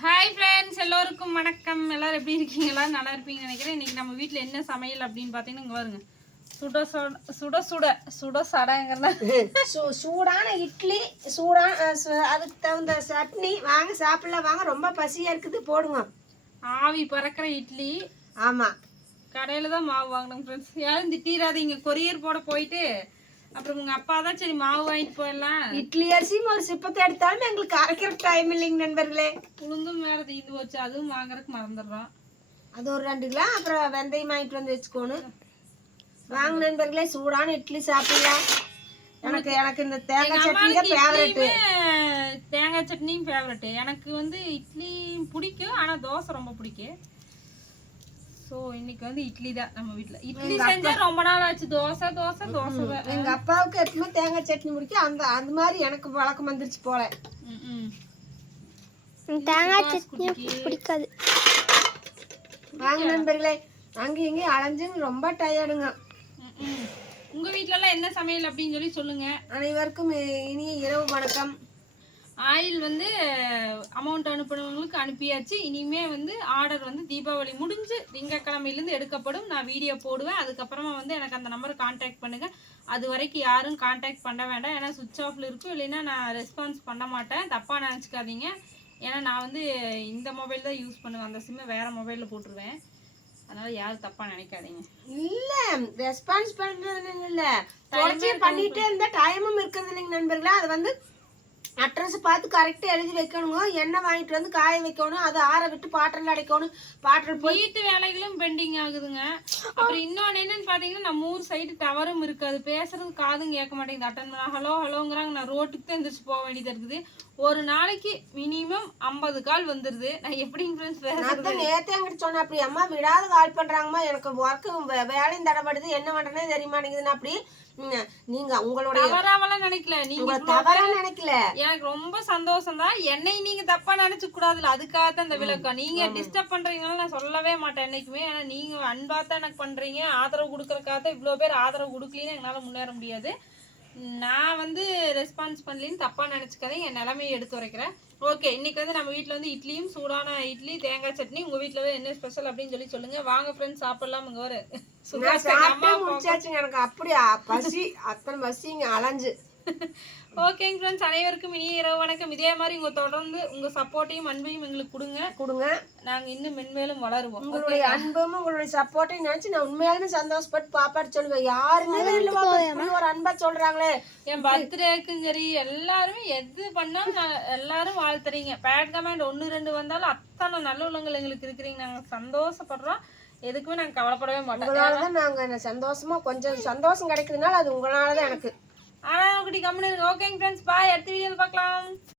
Hi friends எல்லோருக்கும் வணக்கம். எல்லாரும் எப்படி இருக்கீங்க? எல்லாரும் நல்லா இருப்பீங்கன்னு நினைக்கிறேன். இன்னைக்கு நம்ம வீட்டில் என்ன சமையல் அப்படின்னு பார்த்தீங்கன்னா இங்கே பாருங்க. சுட சுட சுட சுட சுட சடங்கிறதா சூடான இட்லி சூடான அதுக்கு தகுந்த சட்னி. வாங்க சாப்பிடலாம். வாங்க ரொம்ப பசியா இருக்குது. போடுங்க. ஆவி பறக்கிற இட்லி. ஆமா. கடையில் தான் மாவு வாங்கணும் ஃப்ரெண்ட்ஸ் யாரும் திட்டிடாதீங்க கொரியர் போட போயிட்டு அப்புறம் உங்கள் அப்பா தான் சரி மாவு வாங்கிட்டு போயிடலாம். இட்லி அரிசியும் ஒரு சிப்பத்தை எடுத்தாலும் எங்களுக்கு அரைக்கிற டைம் இல்லைங்க நண்பர்களே. உளுந்தும் வேற தீந்து போச்சு அதுவும் வாங்குறதுக்கு மறந்துடுறோம். அது ஒரு ரெண்டு கிலோ அப்புறம் வெந்தயம் வாங்கிட்டு வந்து வச்சுக்கோணும். வாங்க நண்பர்களே சூடான இட்லி சாப்பிடலாம். எனக்கு எனக்கு இந்த தேங்காய் சட்னி தான் ஃபேவரட் இட்லியுமே தேங்காய் சட்னியும் ஃபேவரட் எனக்கு வந்து இட்லி பிடிக்கும் ஆனால் தோசை ரொம்ப பிடிக்கும். ஸோ இன்னைக்கு வந்து இட்லி தான் நம்ம வீட்டில் இட்லி செஞ்சா ரொம்ப நாள் ஆச்சு. தோசை தோசை தோசை தான் எங்க அப்பாவுக்கு எப்பவுமே தேங்காய் சட்னி பிடிக்கும் அந்த அந்த மாதிரி எனக்கு பழக்கம் வந்துருச்சு போல. தேங்காய் சட்னி பிடிக்காது. வாங்க நண்பர்களே அங்கேயும் இங்கேயும் அலைஞ்சு ரொம்ப டயர்டுங்க ம், ம். உங்க வீட்ல எல்லாம் என்ன சமையல் அப்படின்னு சொல்லி சொல்லுங்க. அனைவருக்கும் இனிய இரவு வணக்கம். ஆயில் வந்து அமௌண்ட் அனுப்புனவங்களுக்கு அனுப்பியாச்சு. இனிமே வந்து ஆர்டர் வந்து தீபாவளி முடிஞ்சு திங்கக்கிழமையிலேருந்து எடுக்கப்படும். நான் வீடியோ போடுவேன். அதுக்கப்புறமா வந்து எனக்கு அந்த நம்பரை காண்டாக்ட் பண்ணுங்க. அது வரைக்கும் யாரும் காண்டாக்ட் பண்ண வேண்டாம். ஏன்னா சுவிட்ச் ஆஃப்ல இருக்கும். இல்லைன்னா நான் ரெஸ்பான்ஸ் பண்ண மாட்டேன். தப்பாக நினச்சிக்காதீங்க. ஏன்னா நான் வந்து இந்த மொபைல் தான் யூஸ் பண்ணுவேன். அந்த சிம்மை வேற மொபைலில் போட்டுருவேன். அதனால யாரும் தப்பாக நினைக்காதீங்க. இல்ல. ரெஸ்பான்ஸ் பண்றது இல்ல. தொடர்ச்சி பண்ணிட்டே இருந்தா டைமும் இருக்கிறது இல்லைங்க நண்பர்களே. அது வந்து அட்ரஸ் பார்த்து கரெக்டா எழுதி வைக்கணுங்க. எண்ணெய் வாங்கிட்டு வந்து காய வைக்கணும். அது ஆற விட்டு பாட்டில் அடைக்கணும். பாட்டில் போய் வீட்டு வேலைகளும் பெண்டிங் ஆகுதுங்க. அப்புறம் இன்னொன்னு என்னன்னு பாத்தீங்கன்னா நம்ம ஊர் சைடு டவரும் இருக்காது பேசுறது காதும் கேட்க மாட்டேங்குது. அட்டன் பண்ண ஹலோ ஹலோங்கிறாங்க. நான் ரோட்டுக்கு தான் எந்திரிச்சு போக வேண்டியதா இருக்குது. ஒரு நாளைக்கு மினிமம் ஐம்பது கால் வந்துருது. நான் எப்படிங்க ஃப்ரெண்ட்ஸ் பேசுறது? நேத்தே என்கிட்ட சொன்னேன். அப்படி அம்மா விடாத கால் பண்றாங்கம்மா. எனக்கு ஒர்க்கு வேலையும் தடப்படுது. என்ன பண்றேனே தெரிய மாட்டேங்குதுன்னா அப்படி நீங்க உங்களுடைய தவறாவெல்லாம் நினைக்கல. நீங்க தவறா நினைக்கல. எனக்கு ரொம்ப சந்தோஷம் தான் என்னை நீங்க தப்பா நினைச்சு கூடாதுல அதுக்காக தான் இந்த விளக்கம். நீங்க டிஸ்டர்ப் பண்றீங்கன்னு நான் சொல்லவே மாட்டேன் என்னைக்குமே. ஏன்னா நீங்க அன்பா தான் எனக்கு பண்றீங்க. ஆதரவு கொடுக்கறதுக்காக தான் இவ்வளவு பேர் ஆதரவு கொடுக்கலன்னு எங்களால முன்னேற முடியாது. நான் வந்து ரெஸ்பான்ஸ் பண்ணலின்னு தப்பா நினைச்சுக்காதீங்க. என் நிலைமையை எடுத்து உரைக்கிறேன். ஓகே இன்னைக்கு வந்து நம்ம வீட்ல வந்து இட்லியும் சூடான இட்லி தேங்காய் சட்னி உங்க வந்து என்ன ஸ்பெஷல் அப்படின்னு சொல்லி சொல்லுங்க. வாங்க ஃப்ரெண்ட்ஸ் சாப்பிடலாம் இங்க முடிச்சாச்சுங்க. எனக்கு அப்படி அ- பசி அத்தனை பசிங்க அலைஞ்சு. ஓகேங்க ஃப்ரெண்ட்ஸ் அனைவருக்கும் இனிய இரவு வணக்கம். இதே மாதிரி உங்க தொடர்ந்து உங்க சப்போர்ட்டையும் அன்பையும் எங்களுக்கு கொடுங்க. கொடுங்க. நாங்க இன்னும் மென்மேலும் வளருவோம். உங்களுடைய அன்பும் உங்களுடைய சப்போர்ட்டையும் நினைச்சு நான் உண்மையாலுமே சந்தோஷப்பட்டு பாப்பாட்டு சொல்லுவேன். யாருமே ஒரு அன்பா சொல்றாங்களே. என் பர்த்டேக்கும் சரி எல்லாருமே எது பண்ணாலும் நான் எல்லாரும் வாழ்த்துறீங்க. பேட் கமெண்ட் ஒன்று ரெண்டு வந்தாலும் அத்தனை நல்ல உள்ளங்கள் எங்களுக்கு இருக்கிறீங்க. நாங்க சந்தோஷப்படுறோம். எதுக்குமே நாங்க கவலைப்படவே மாட்டோம். உங்களாலதான் நாங்க என்ன சந்தோஷமா கொஞ்சம் சந்தோஷம் கிடைக்குதுனால அது உங்களாலதான் எனக்கு. ஆனா குட்டி கம்முன்னு இருங்க. ஓகேங்க ஃப்ரெண்ட்ஸ் பாய் அடுத்த வீடியோவில் பார்க்கலாம்.